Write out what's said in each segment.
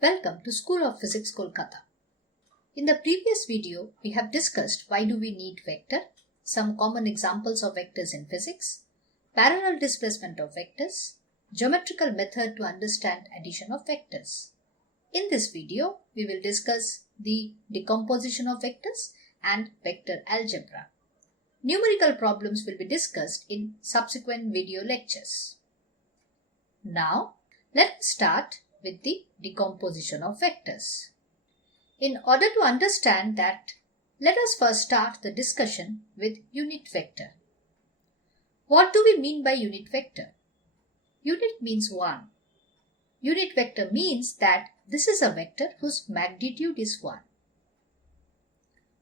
Welcome to School of Physics Kolkata. In the previous video, we have discussed why do we need vector, some common examples of vectors in physics, parallel displacement of vectors, geometrical method to understand addition of vectors. In this video, we will discuss the decomposition of vectors and vector algebra. Numerical problems will be discussed in subsequent video lectures. Now, let us start with the decomposition of vectors. In order to understand that, let us first start the discussion with unit vector. What do we mean by unit vector? Unit means 1. Unit vector means that this is a vector whose magnitude is 1.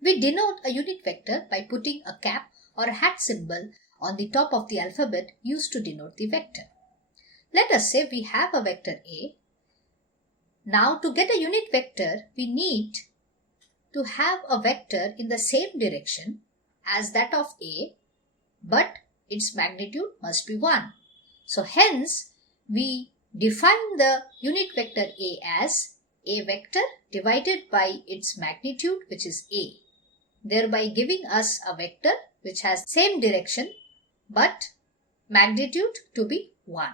We denote a unit vector by putting a cap or a hat symbol on the top of the alphabet used to denote the vector. Let us say we have a vector A. Now, to get a unit vector, we need to have a vector in the same direction as that of A, but its magnitude must be 1. So, hence, we define the unit vector A as A vector divided by its magnitude, which is A, thereby giving us a vector which has same direction but magnitude to be 1.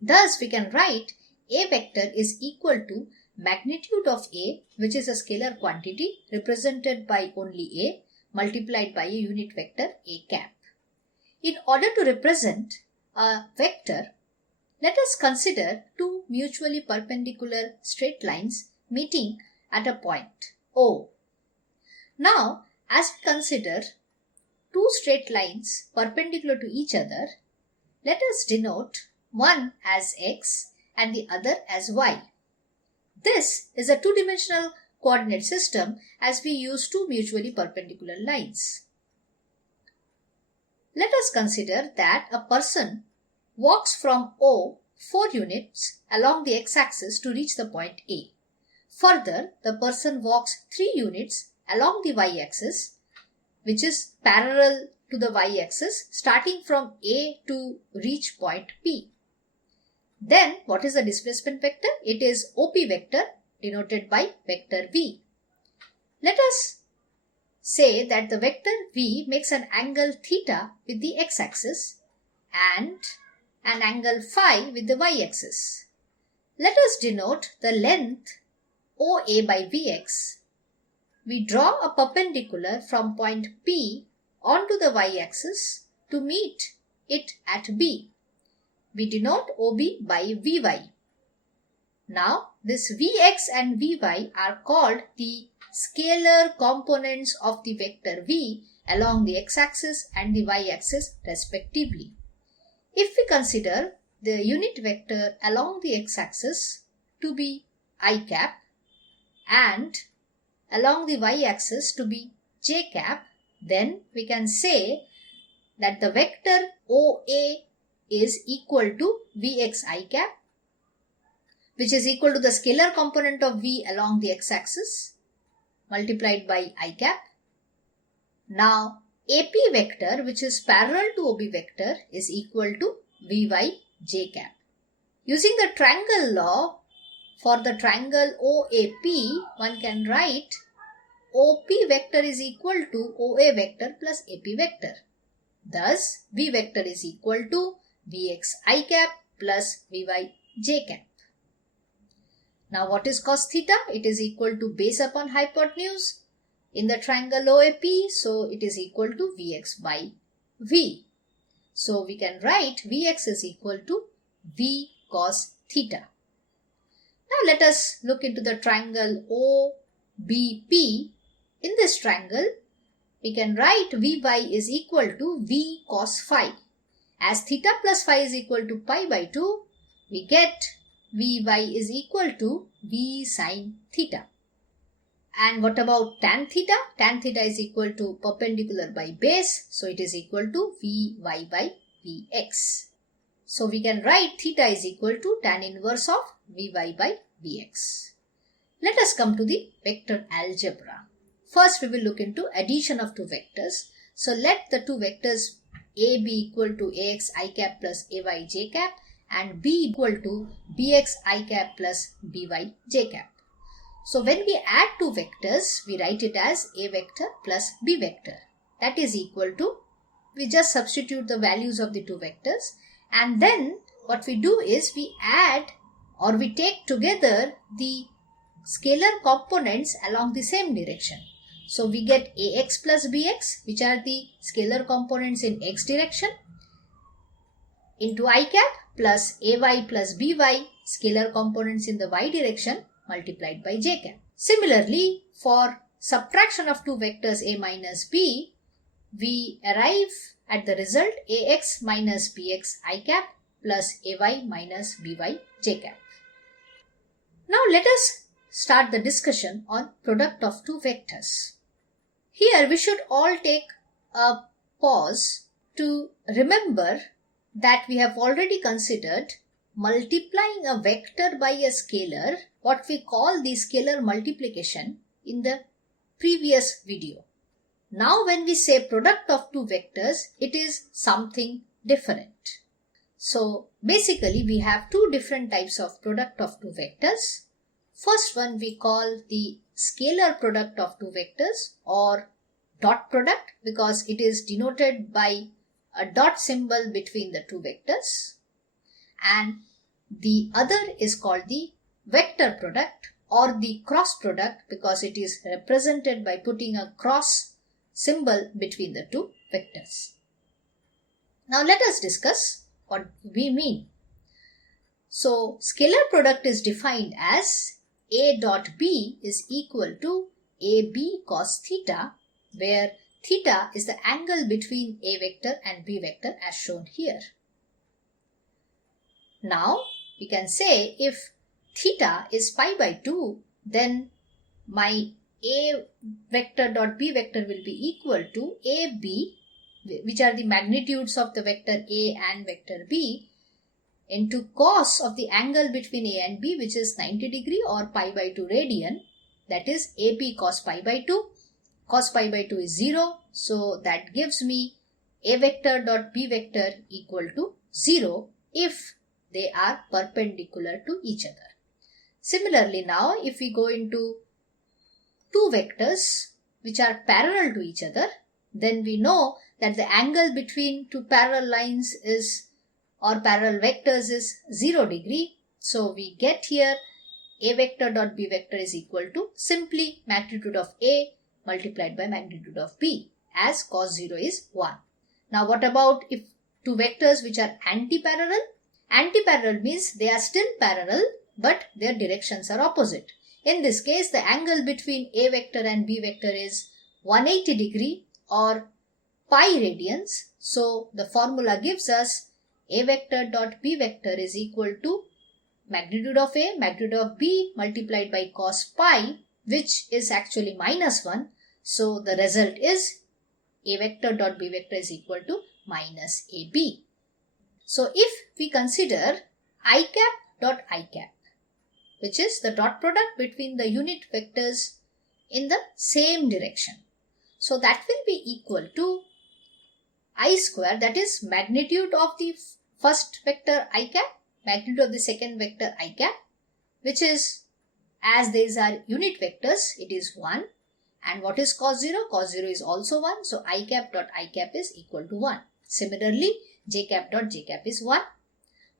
Thus, we can write A vector is equal to magnitude of A, which is a scalar quantity represented by only A, multiplied by a unit vector A cap. In order to represent a vector, let us consider two mutually perpendicular straight lines meeting at a point O. Now, as we consider two straight lines perpendicular to each other, let us denote one as x and the other as y. This is a two-dimensional coordinate system as we use two mutually perpendicular lines. Let us consider that a person walks from O 4 units along the x-axis to reach the point A. Further, the person walks 3 units along the y-axis, which is parallel to the y-axis, starting from A to reach point P. Then, what is the displacement vector? It is OP vector denoted by vector V. Let us say that the vector V makes an angle theta with the x-axis and an angle phi with the y-axis. Let us denote the length OA by Vx. We draw a perpendicular from point P onto the y-axis to meet it at B. We denote OB by Vy. Now, this Vx and Vy are called the scalar components of the vector V along the x-axis and the y-axis respectively. If we consider the unit vector along the x-axis to be I cap and along the y-axis to be j cap, then we can say that the vector OA is equal to Vx I cap, which is equal to the scalar component of V along the x-axis multiplied by I cap. Now, AP vector, which is parallel to OB vector, is equal to Vy j cap. Using the triangle law, for the triangle OAP, one can write OP vector is equal to OA vector plus AP vector. Thus, V vector is equal to Vx I cap plus Vy j cap. Now, what is cos theta? It is equal to base upon hypotenuse in the triangle OAP, so it is equal to Vx by V. So, we can write Vx is equal to V cos theta. Now, let us look into the triangle OBP. In this triangle, we can write Vy is equal to V cos phi. As theta plus phi is equal to pi by 2, we get Vy is equal to V sin theta. And what about tan theta? Tan theta is equal to perpendicular by base, so it is equal to Vy by Vx. So we can write theta is equal to tan inverse of Vy by Vx. Let us come to the vector algebra. First, we will look into addition of two vectors. So let the two vectors A be equal to Ax I cap plus Ay j cap and b equal to bx I cap plus by j cap. So when we add two vectors, we write it as a vector plus b vector. That is equal to, we just substitute the values of the two vectors, and then what we do is we add or we take together the scalar components along the same direction. So we get ax plus bx, which are the scalar components in x direction, into I cap plus ay plus by, scalar components in the y direction, multiplied by j cap. Similarly, for subtraction of two vectors a minus b, we arrive at the result ax minus bx I cap plus ay minus by j cap. Now let us start the discussion on product of two vectors. Here we should all take a pause to remember that we have already considered multiplying a vector by a scalar, what we call the scalar multiplication, in the previous video. Now when we say product of two vectors, it is something different. So basically we have two different types of product of two vectors. First one we call the scalar product of two vectors, or dot product, because it is denoted by a dot symbol between the two vectors. And the other is called the vector product or the cross product, because it is represented by putting a cross symbol between the two vectors. Now let us discuss what we mean. So scalar product is defined as a dot b is equal to ab cos theta, where theta is the angle between a vector and b vector as shown here. Now we can say if theta is pi by 2, then my a vector dot b vector will be equal to ab, which are the magnitudes of the vector a and vector b, into cos of the angle between a and b, which is 90 degree or pi by 2 radian, that is ab cos pi by 2. Cos pi by 2 is 0, so that gives me a vector dot b vector equal to 0 if they are perpendicular to each other. Similarly, now if we go into two vectors which are parallel to each other, then we know that the angle between two parallel lines is, or parallel vectors, is 0 degree. So we get here a vector dot b vector is equal to simply magnitude of a multiplied by magnitude of b, as cos 0 is 1. Now what about if two vectors which are anti-parallel? Anti-parallel means they are still parallel but their directions are opposite. In this case, the angle between a vector and b vector is 180 degree or pi radians. So the formula gives us a vector dot b vector is equal to magnitude of a, magnitude of b multiplied by cos pi, which is actually minus 1. So the result is a vector dot b vector is equal to minus ab. So if we consider I cap dot I cap, which is the dot product between the unit vectors in the same direction, so that will be equal to I square, that is magnitude of the first vector I cap, magnitude of the second vector I cap, which is, as these are unit vectors, it is 1. And what is cos 0? Cos 0 is also 1. So I cap dot I cap is equal to 1. Similarly, j cap dot j cap is 1.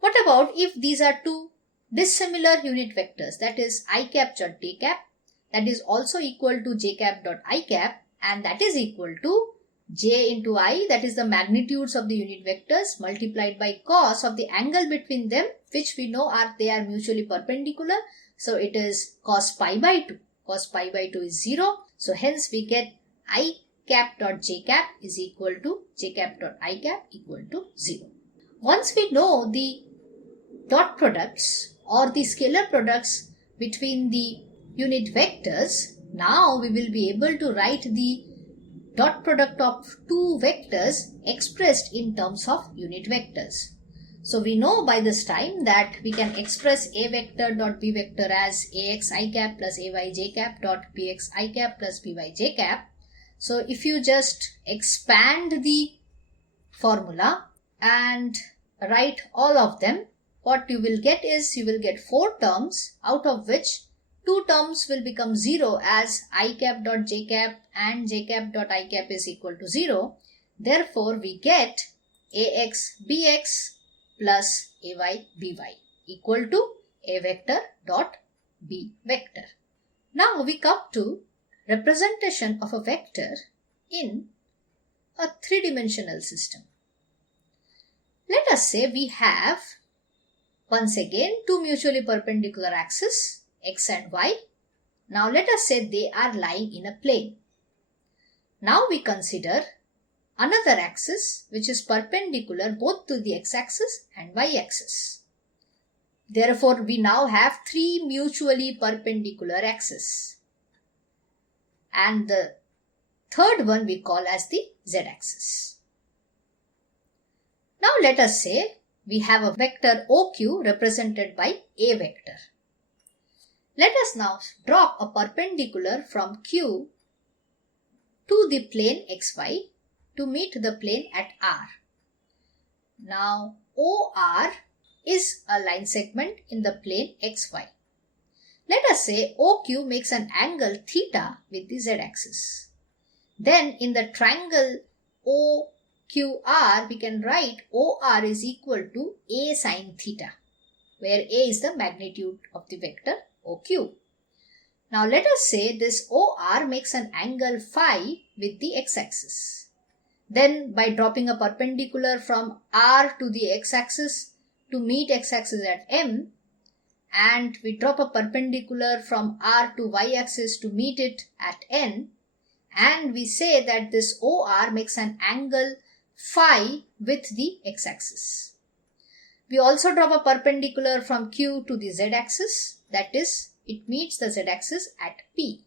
What about if these are two dissimilar unit vectors, that is I cap dot j cap, that is also equal to j cap dot I cap, and that is equal to j into I, that is the magnitudes of the unit vectors, multiplied by cos of the angle between them, which we know they are mutually perpendicular. So it is cos pi by 2. Cos pi by 2 is 0. So hence we get I cap dot j cap is equal to j cap dot I cap equal to 0. Once we know the dot products or the scalar products between the unit vectors, now we will be able to write the dot product of two vectors expressed in terms of unit vectors. So we know by this time that we can express a vector dot b vector as ax I cap plus ay j cap dot bx I cap plus by j cap. So if you just expand the formula and write all of them, what you will get is you will get 4 terms, out of which 2 terms will become 0 as I cap dot j cap and j cap dot I cap is equal to 0. Therefore, we get ax bx plus ay by equal to a vector dot b vector. Now we come to representation of a vector in a three-dimensional system. Let us say we have once again 2 mutually perpendicular axes x and y. Now let us say they are lying in a plane. Now we consider another axis which is perpendicular both to the x-axis and y-axis. Therefore, we now have 3 mutually perpendicular axes. And the third one we call as the z-axis. Now let us say we have a vector OQ represented by a vector. Let us now drop a perpendicular from Q to the plane xy to meet the plane at R. Now OR is a line segment in the plane xy. Let us say OQ makes an angle theta with the z-axis. Then in the triangle OQR we can write OR is equal to A sin theta, where A is the magnitude of the vector OQ. Now let us say this OR makes an angle phi with the x-axis. Then by dropping a perpendicular from R to the x-axis to meet x-axis at M, and we drop a perpendicular from R to y-axis to meet it at N, and we say that this OR makes an angle phi with the x-axis. We also drop a perpendicular from Q to the z-axis, that is, it meets the z-axis at P.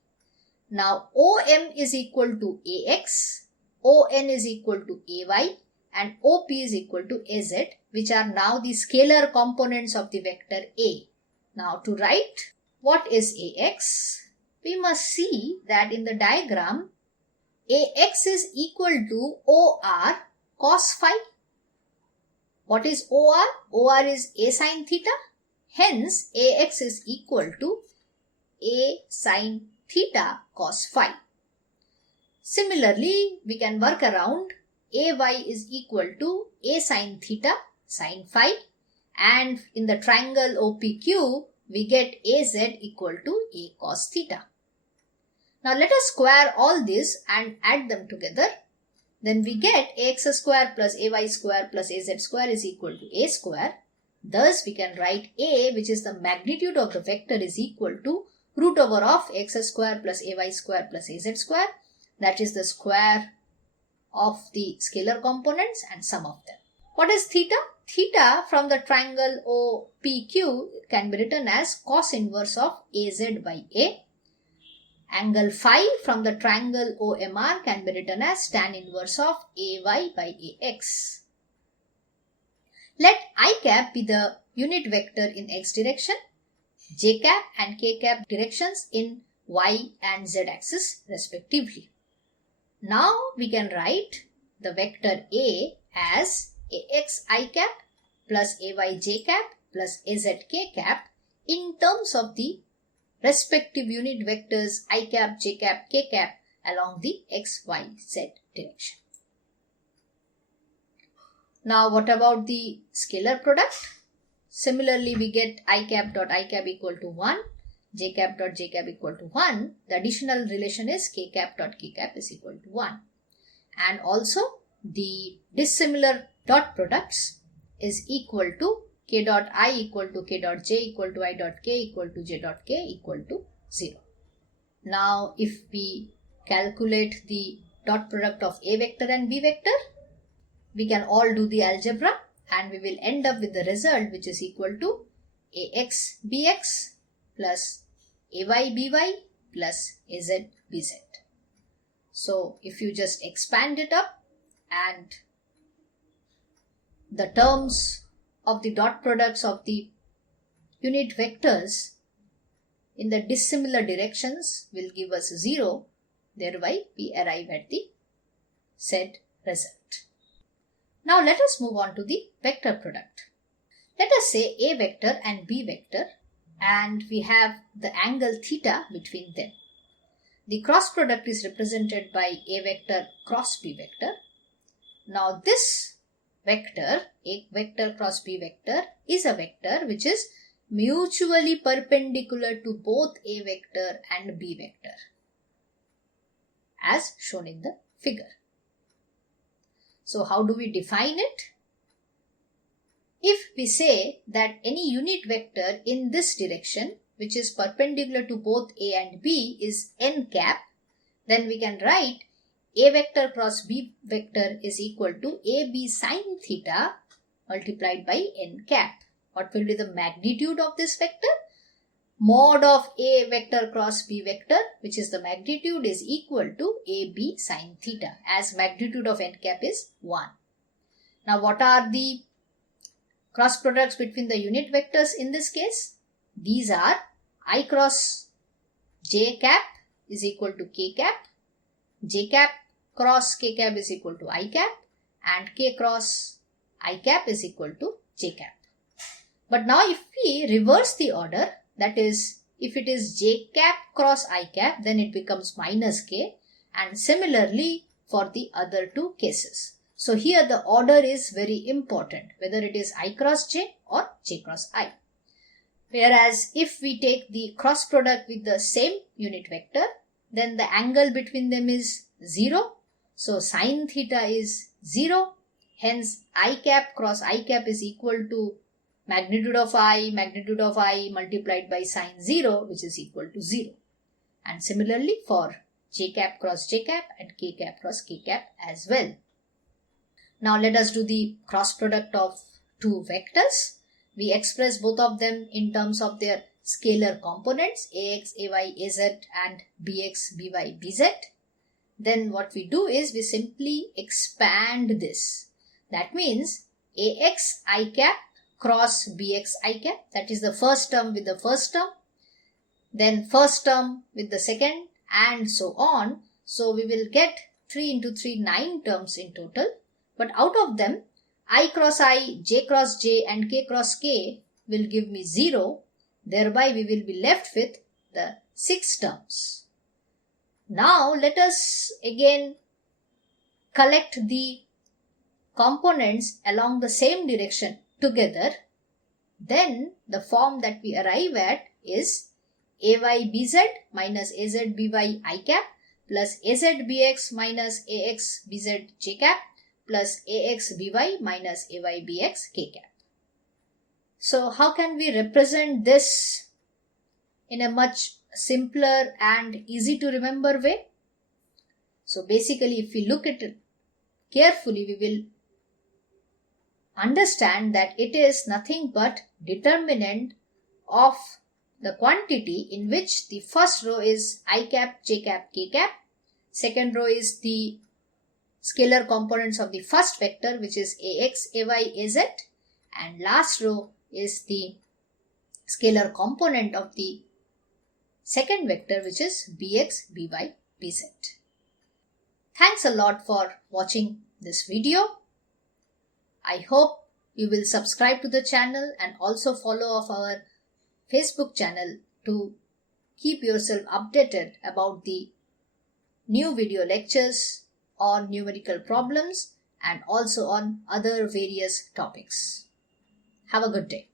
Now OM is equal to AX, ON is equal to AY, and OP is equal to AZ, which are now the scalar components of the vector A. Now to write what is AX, we must see that in the diagram AX is equal to OR cos phi. What is OR? OR is A sin theta. Hence AX is equal to A sin theta cos phi. Similarly, we can work around AY is equal to A sin theta sin phi, and in the triangle OPQ we get AZ equal to A cos theta. Now let us square all this and add them together. Then we get AX square plus AY square plus AZ square is equal to A square. Thus we can write A, which is the magnitude of the vector, is equal to root over of X square plus AY square plus AZ square. That is the square of the scalar components and sum of them. What is theta? Theta from the triangle OPQ can be written as cos inverse of AZ by A. Angle phi from the triangle OMR can be written as tan inverse of AY by AX. Let I cap be the unit vector in x direction, j cap and k cap directions in y and z axis respectively. Now we can write the vector A as AX I cap plus AY j cap plus AZ k cap in terms of the respective unit vectors I cap, j cap, k cap along the x, y, z direction. Now what about the scalar product? Similarly, we get I cap dot I cap equal to 1, j cap dot j cap equal to 1. The additional relation is k cap dot k cap is equal to 1. And also the dissimilar dot products is equal to k dot I equal to k dot j equal to I dot k equal to j dot k equal to 0. Now if we calculate the dot product of A vector and B vector, we can all do the algebra and we will end up with the result which is equal to AX BX plus AY BY plus AZ BZ. So if you just expand it up and the terms of the dot products of the unit vectors in the dissimilar directions will give us 0. Thereby we arrive at the said result. Now let us move on to the vector product. Let us say A vector and B vector, and we have the angle theta between them. The cross product is represented by A vector cross B vector. Now this vector, A vector cross B vector, is a vector which is mutually perpendicular to both A vector and B vector, as shown in the figure. So how do we define it? If we say that any unit vector in this direction, which is perpendicular to both A and B, is n cap, then we can write A vector cross B vector is equal to AB sine theta multiplied by n cap. What will be the magnitude of this vector? Mod of A vector cross B vector, which is the magnitude, is equal to AB sine theta, as magnitude of n cap is 1. Now what are the cross products between the unit vectors in this case? These are I cross j cap is equal to k cap, j cap cross k cap is equal to I cap, and k cross I cap is equal to j cap. But now if we reverse the order, that is, if it is j cap cross I cap, then it becomes minus k, and similarly for the other two cases. So here the order is very important, whether it is I cross j or j cross I. Whereas if we take the cross product with the same unit vector, then the angle between them is 0. So sine theta is 0. Hence I cap cross I cap is equal to magnitude of I multiplied by sine 0, which is equal to 0. And similarly for j cap cross j cap and k cap cross k cap as well. Now let us do the cross product of two vectors. We express both of them in terms of their scalar components ax, ay, az and bx, by, bz. Then what we do is we simply expand this. That means ax I cap cross bx I cap, that is the first term with the first term, then first term with the second, and so on. So we will get 3 into 3, 9 terms in total. But out of them, I cross I, j cross j and k cross k will give me 0. Thereby we will be left with the 6 terms. Now let us again collect the components along the same direction together. Then the form that we arrive at is AYBZ minus AZBY I cap plus AZBX minus AXBZ j cap plus AXBY minus AYBX k cap. So how can we represent this in a much simpler and easy to remember way? So basically if we look at it carefully, we will understand that it is nothing but determinant of the quantity in which the first row is I cap, j cap, k cap. Second row is the scalar components of the first vector, which is ax, ay, az, and last row is the scalar component of the second vector, which is bx, by, bz. Thanks a lot for watching this video. I hope you will subscribe to the channel and also follow our Facebook channel to keep yourself updated about the new video lectures on numerical problems and also on other various topics. Have a good day.